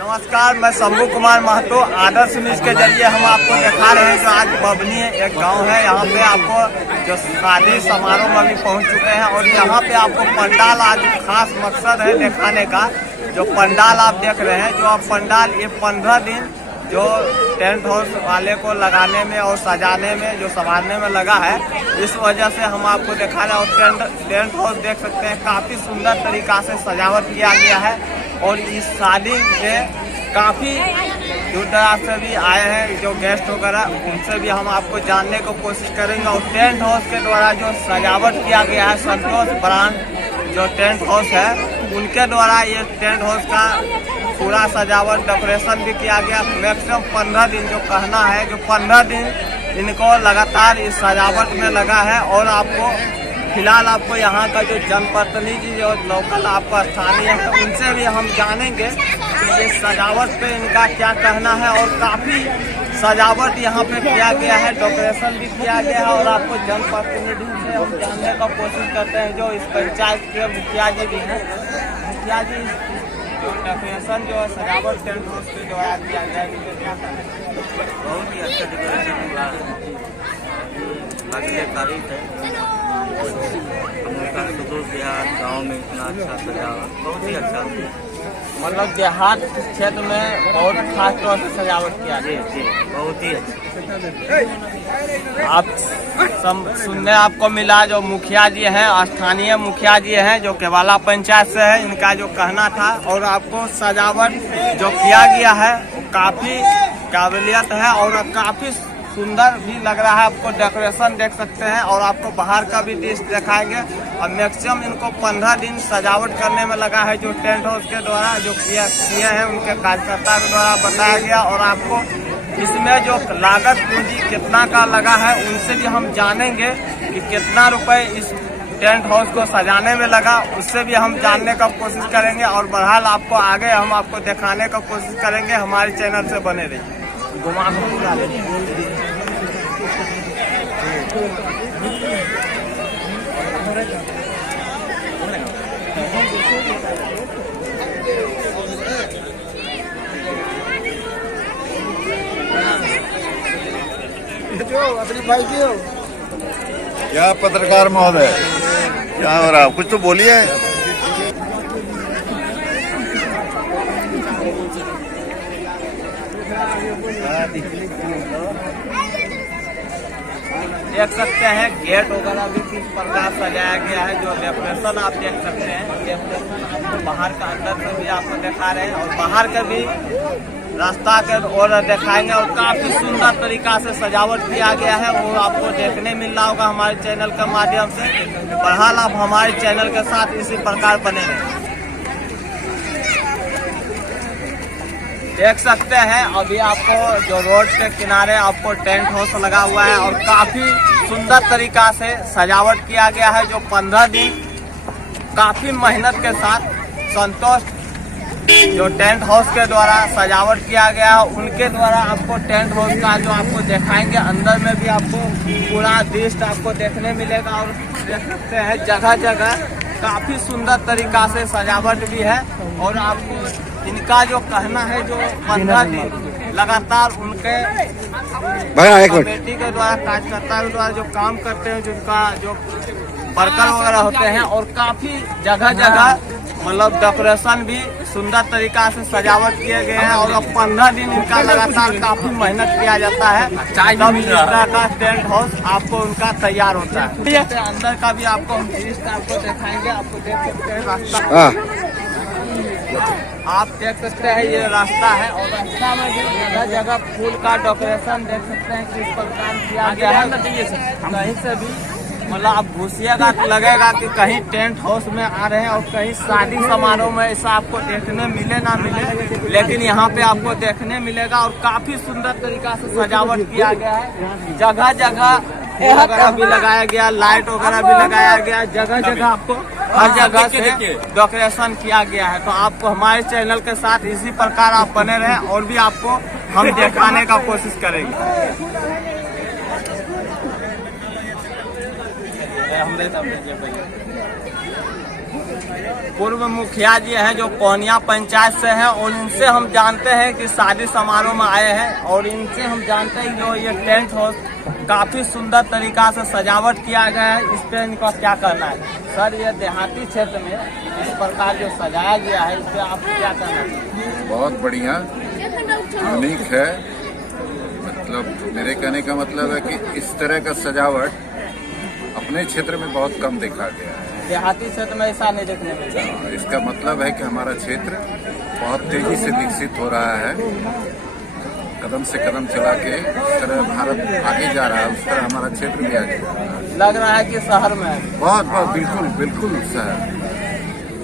नमस्कार, मैं शंभू कुमार महतो। आदर्श न्यूज के जरिए हम आपको दिखा रहे हैं जो आज बबनी एक गांव है। यहाँ पे आपको जो शादी समारोह में भी पहुँच चुके हैं और यहाँ पे आपको पंडाल आज खास मकसद है दिखाने का। जो पंडाल आप देख रहे हैं, जो आप पंडाल ये 15 दिन जो टेंट हाउस वाले को लगाने में और सजाने में जो संवारने में लगा है, इस वजह से हम आपको दिखा रहे हैं। और टेंट हाउस देख सकते हैं, काफ़ी सुंदर तरीका से सजावट किया गया है। और इस शादी में काफ़ी दूर दराज से भी आए हैं जो गेस्ट वगैरह, उनसे भी हम आपको जानने को कोशिश करेंगे। और टेंट हाउस के द्वारा जो सजावट किया गया है, संतोष ब्रांड जो टेंट हाउस है उनके द्वारा ये टेंट हाउस का पूरा सजावट डेकोरेशन भी किया गया। मैक्सिमम 15 दिन जो कहना है, जो 15 दिन इनको लगातार इस सजावट में लगा है। और आपको फिलहाल आपको यहाँ का जो जनप्रतिनिधि जो लोकल आपको स्थानीय है, उनसे भी हम जानेंगे कि ये सजावट पे इनका क्या कहना है। और काफ़ी सजावट यहाँ पे किया गया है, डेकोरेशन भी किया गया है। और आपको जनप्रतिनिधि से हम जानने का कोशिश करते हैं, जो इस पंचायत के मुखिया जी भी हैं। मुखिया जी, जो डेकोरेशन जो सजावट टेंट हाउस के द्वारा किया गया है, क्या कहना है? बहुत ही अच्छा डेकोरेशन हुआ है, काबिल तारीफ है। हम लोग का सुदूर देहात गाँव में इतना अच्छा सजा, बहुत ही अच्छा। मतलब देहात क्षेत्र में बहुत खास तौर से सजावट किया है। जी, बहुत ही अच्छा। आप सुनने आपको मिला जो मुखिया जी हैं, स्थानीय मुखिया जी हैं जो केवाला पंचायत से है, इनका जो कहना था। और आपको सजावट जो किया गया है काफ़ी काबिलियत है और काफ़ी सुंदर भी लग रहा है। आपको डेकोरेशन देख सकते हैं और आपको बाहर का भी दृश्य दिखाएंगे। और मैक्सिमम इनको 15 दिन सजावट करने में लगा है, जो टेंट हाउस के द्वारा जो किए हैं उनके कार्यकर्ता के द्वारा बताया गया। और आपको इसमें जो लागत पूंजी कितना का लगा है, उनसे भी हम जानेंगे कि कितना रुपए इस टेंट हाउस को सजाने में लगा, उससे भी हम जानने का कोशिश करेंगे। और बहरहाल आपको आगे हम आपको दिखाने का कोशिश करेंगे। हमारे चैनल से बने रहिए। घुमा अपनी भाई की हो क्या पत्रकार महोदय, क्या हो रहा है? कुछ तो बोलिए। देख सकते हैं गेट वगैरह भी किस प्रकार सजाया गया है। जो डेकोरेशन आप देख सकते हैं, डेकोरेशन आपको बाहर का अंदर से भी आपको दिखा रहे हैं और बाहर का भी रास्ता के और दिखाएंगे। और काफ़ी सुंदर तरीका से सजावट किया गया है, वो आपको देखने मिल रहा होगा हमारे चैनल के माध्यम से। बहरहाल आप हमारे चैनल के साथ इसी प्रकार बने रहें। देख सकते हैं अभी आपको जो रोड के किनारे आपको टेंट हाउस लगा हुआ है और काफ़ी सुंदर तरीका से सजावट किया गया है। जो 15 दिन काफ़ी मेहनत के साथ संतोष जो टेंट हाउस के द्वारा सजावट किया गया है, उनके द्वारा आपको टेंट हाउस का जो आपको दिखाएंगे। अंदर में भी आपको पूरा दृश्य आपको देखने मिलेगा। और देख सकते हैं जगह जगह काफ़ी सुंदर तरीका से सजावट भी है। और आपको इनका जो कहना है, जो 15 दिन लगातार उनके कमेटी के द्वारा, कार्यकर्ता के द्वारा जो काम करते हैं, जिनका जो वर्कर वगैरह होते हैं, और काफ़ी जगह जगह मतलब डेकोरेशन भी सुंदर तरीका से सजावट किए गए हैं। और अब 15 दिन इनका लगातार काफ़ी मेहनत किया जाता है, तब इस तरह का टेंट हाउस आपको उनका तैयार होता है। अंदर का भी आपको हम दृश्य आपको दिखाएंगे। आपको देख सकते हैं रास्ता, आप देख सकते हैं ये रास्ता है। और रास्ता में भी जगह जगह फूल का डेकोरेशन देख सकते हैं किस प्रकार किया गया है। कहीं से भी मतलब आप घुसिएगा तो लगेगा कि कहीं टेंट हाउस में आ रहे हैं और कहीं शादी समारोह में ऐसा आपको देखने मिले ना मिले, लेकिन यहाँ पे आपको देखने मिलेगा। और काफी सुंदर तरीका से सजावट किया गया है। जगह जगह वगैरह भी लगाया गया, लाइट वगैरह भी लगाया गया। जगह जगह आपको हर जगह से डेकोरेशन किया गया है। तो आपको हमारे चैनल के साथ इसी प्रकार आप बने रहें और भी आपको हम दिखाने का कोशिश करेंगे। हमरे पूर्व मुखिया जी हैं जो कोनिया पंचायत से हैं, और इनसे हम जानते हैं कि शादी समारोह में आए हैं, और इनसे हम जानते हैं जो ये टेंट हाउस काफी सुंदर तरीका से सजावट किया गया है, इस पे इनका क्या कहना है। सर, ये देहाती क्षेत्र में इस प्रकार जो सजाया गया है, इस पे आप क्या कहना है। बहुत बढ़िया, यूनिक है। मतलब मेरे कहने का मतलब है कि इस तरह का सजावट अपने क्षेत्र में बहुत कम देखा गया है। देहाती क्षेत्र में ऐसा नहीं देखने मिलता। इसका मतलब है कि हमारा क्षेत्र बहुत तेजी से विकसित हो रहा है, कदम से कदम चला के जिस तरह भारत आगे जा रहा है उस तरह हमारा क्षेत्र भी आगे जा रहा है। लग रहा है कि शहर में है। बहुत बहुत बिल्कुल बिल्कुल शहर।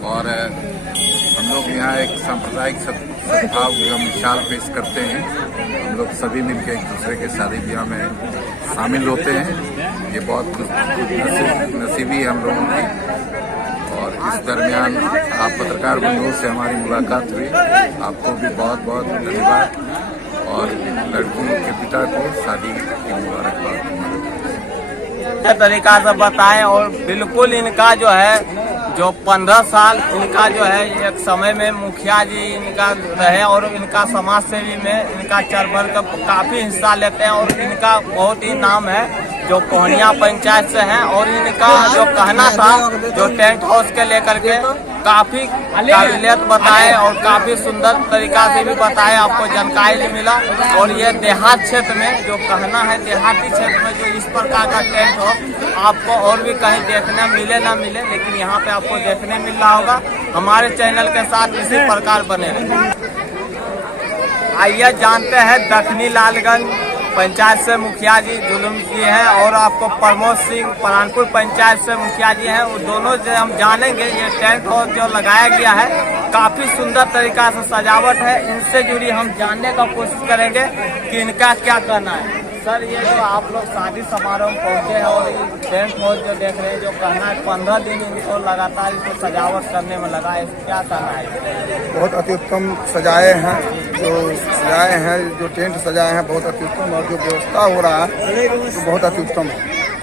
और हम लोग यहाँ एक सांप्रदायिक सद्भाव का मिसाल पेश करते हैं। हम लोग सभी मिलकर एक दूसरे के शादी ब्याह में शामिल होते हैं। ये बहुत नसीबी हम लोगों की। और इस दरमियान आप पत्रकार बंधुओं से हमारी मुलाकात हुई, आपको भी बहुत बहुत धन्यवाद, और लड़की के पिता को शादी की मुबारकबाद। तरीका से बताएं, और बिल्कुल इनका जो है जो 15 साल इनका जो है एक समय में मुखिया जी इनका रहे, और इनका समाज सेवी में इनका चल बढ़ कर काफी हिस्सा लेते हैं, और इनका बहुत ही नाम है जो कोहनिया पंचायत से हैं। और इनका जो कहना था जो टेंट हाउस के लेकर के काफी काबिलियत बताए और काफी सुंदर तरीका से भी बताए, आपको जानकारी मिला। और ये देहात क्षेत्र में जो कहना है, देहाती क्षेत्र में जो इस प्रकार का टेंट हाउस आपको और भी कहीं देखने मिले ना मिले, लेकिन यहाँ पे आपको देखने मिल रहा होगा। हमारे चैनल के साथ इसी प्रकार बने रहे। आइए जानते हैं दक्षिणी लालगंज पंचायत से मुखिया जी जुलूम जी हैं, और आपको प्रमोद सिंह परानपुर पंचायत से मुखिया जी हैं। वो दोनों से हम जानेंगे ये टेंट हाउस जो लगाया गया है काफी सुंदर तरीका से सजावट है, इनसे जुड़ी हम जानने का कोशिश करेंगे कि इनका क्या कहना है। सर, ये जो आप लोग शादी समारोह में पहुंचे हैं और ये टेंट हाउस जो देख रहे हैं, जो कहना है 15 दिन इनको लगातार इसको सजावट करने में लगा है, क्या कहना है। बहुत अति उत्तम सजाए हैं, जो टेंट सजाए हैं बहुत अति उत्तम, और जो व्यवस्था हो रहा है तो बहुत अति उत्तम है।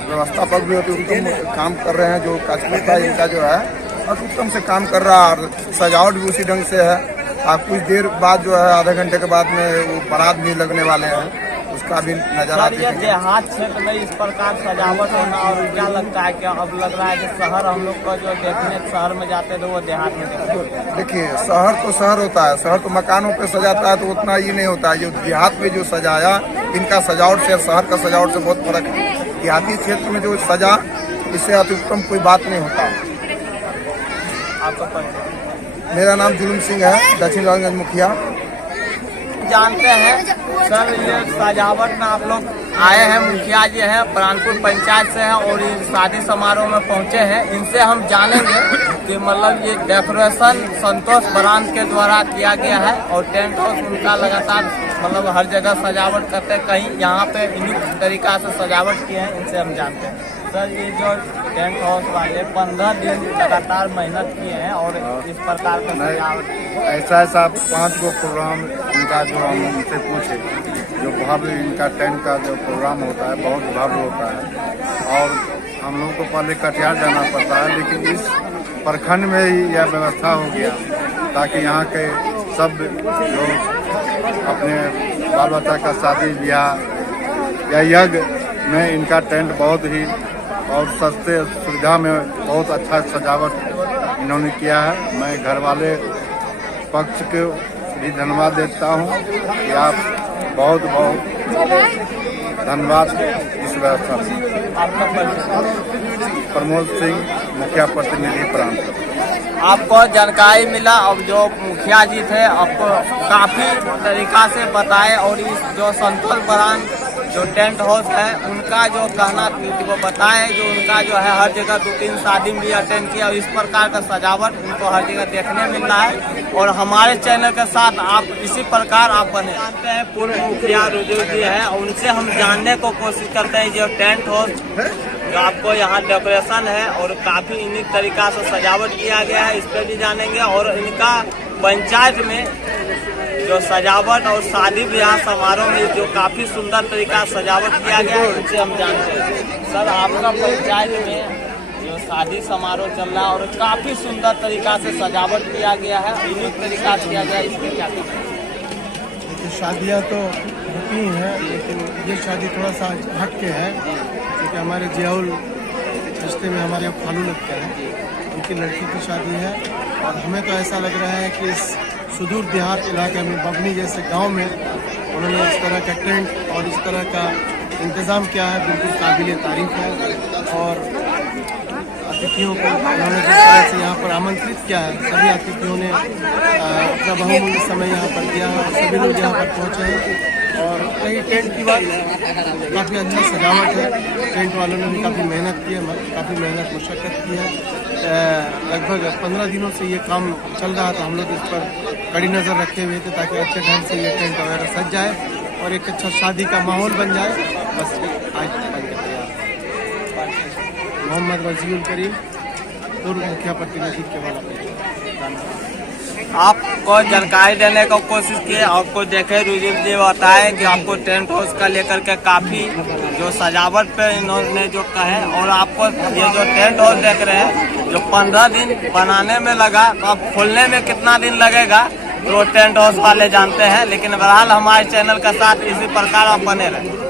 व्यवस्थापक भी अति उत्तम काम कर रहे हैं, जो कार्यकर्ता इनका जो है अति उत्तम से काम कर रहा है, और सजावट भी उसी ढंग से है। आप कुछ देर बाद जो है आधे घंटे के बाद में वो बारात भी लगने वाले हैं, उसका भी नजारा देखेंगे। देहात क्षेत्र में इस प्रकार सजावट होना, और क्या लगता है कि अब लग रहा है कि शहर हम लोग का जो देखने शहर में जाते थे वो देहात में देखिए, शहर तो शहर होता है, शहर तो मकानों पे सजाता है तो उतना ही नहीं होता है। जो देहात में जो सजाया, इनका सजावट से शहर का सजावट से बहुत फर्क है। देहाती क्षेत्र में जो सजा, इससे अति उत्तम कोई बात नहीं होता। आपका परिचय। मेरा नाम जुलूम सिंह है, दक्षिण लालगंज मुखिया। जानते हैं सर, ये सजावट में आप लोग आए हैं, मुखिया जी हैं, परानपुर पंचायत से हैं, और ये शादी समारोह में पहुंचे हैं। इनसे हम जानेंगे कि मतलब ये डेकोरेशन संतोष बरांत के द्वारा किया गया है, और टेंट हाउस उनका लगातार मतलब हर जगह सजावट करते हैं, कहीं यहाँ पे यूनिक तरीका से सजावट किए हैं। इनसे हम जानते हैं सर, ये जो टेंट हाउस वाले 15 दिन लगातार मेहनत किए हैं और इस प्रकार का सजावट, ऐसा 5 गो प्रोग्राम इनका जो हम उनसे पूछे, जो भव्य इनका टेंट का जो प्रोग्राम होता है बहुत भव्य होता है, और हम लोगों को पहले कटिहार जाना पड़ता है, लेकिन इस प्रखंड में ही यह व्यवस्था हो गया ताकि यहाँ के सब लोग अपने बाल बच्चा का शादी ब्याह या यज्ञ में इनका टेंट बहुत ही और सस्ते सुविधा में बहुत अच्छा सजावट इन्होंने किया है। मैं घर वाले पक्ष को भी धन्यवाद देता हूँ कि आप बहुत बहुत धन्यवाद इस व्यवस्था से। प्रमोद सिंह, मुखिया प्रतिनिधि प्रांत। आपको जानकारी मिला, अब जो मुखिया जी थे आपको काफी तरीका से बताए, और इस जो संतोष बरान जो टेंट हाउस है उनका जो कहना वो बताए, जो उनका जो है हर जगह 2-3 शादी भी अटेंड किया, और इस प्रकार का सजावट उनको हर जगह देखने मिल रहा है। और हमारे चैनल के साथ आप इसी प्रकार आप बने। जानते हैं पूर्व मुखिया रुजू जी हैं, उनसे हम जानने को कोशिश करते हैं जो टेंट हाउस जो आपको यहाँ डेकोरेशन है और काफी यूनिक तरीका से सजावट किया गया है, इस पर भी जानेंगे। और इनका पंचायत में जो सजावट और शादी ब्याह समारोह में जो काफी सुंदर तरीका से सजावट किया गया है, उनसे हम जानते हैं। सर, आपका पंचायत में जो शादी समारोह चल रहा है और काफी सुंदर तरीका से सजावट किया गया है, यूनिक तरीका से किया गया है। इसमें क्या कहना है? देखिए शादियाँ तो होती ही हैं, लेकिन ये शादी थोड़ा सा हट के है, क्योंकि हमारे जियाउल रिश्ते में हमारे यहाँ फालू लगते हैं, उनकी लड़की की शादी है। और हमें तो ऐसा लग रहा है कि इस सुदूर देहात इलाके में बबनी जैसे गांव में उन्होंने इस तरह का टेंट और इस तरह का इंतज़ाम किया है, बिल्कुल काबिल तारीफ है। और अतिथियों को उन्होंने जिस तरह से यहाँ पर आमंत्रित किया है, सभी अतिथियों ने अपना बहुमूल्य समय यहाँ पर दिया है और सभी लोग यहाँ पर पहुँचे हैं। और कहीं टेंट की बात, काफ़ी अच्छा सजावट है, टेंट वालों ने भी काफ़ी मेहनत की है, काफ़ी मेहनत मुशक्क़त की है। लगभग 15 दिनों से ये काम चल रहा था, हम लोग इस पर कड़ी नज़र रखे हुए थे ताकि अच्छे ढंग से ये टेंट वगैरह सज जाए और एक अच्छा शादी का माहौल बन जाए। बस आज बन के तैयार। मोहम्मद वजीउल करीम, पूर्व मुखिया प्रतिनिधि केवल आपको जानकारी देने की कोशिश की, आपको देखे रुजुल जी बताए कि आपको टेंट हाउस का लेकर के काफी जो सजावट पे इन्होंने जो कहे, और आपको ये जो टेंट हाउस देख रहे हैं जो 15 दिन बनाने में लगा, तो अब खोलने में कितना दिन लगेगा तो टेंट हाउस वाले जानते हैं। लेकिन बहरहाल हमारे चैनल का साथ इसी प्रकार आप बने रहे।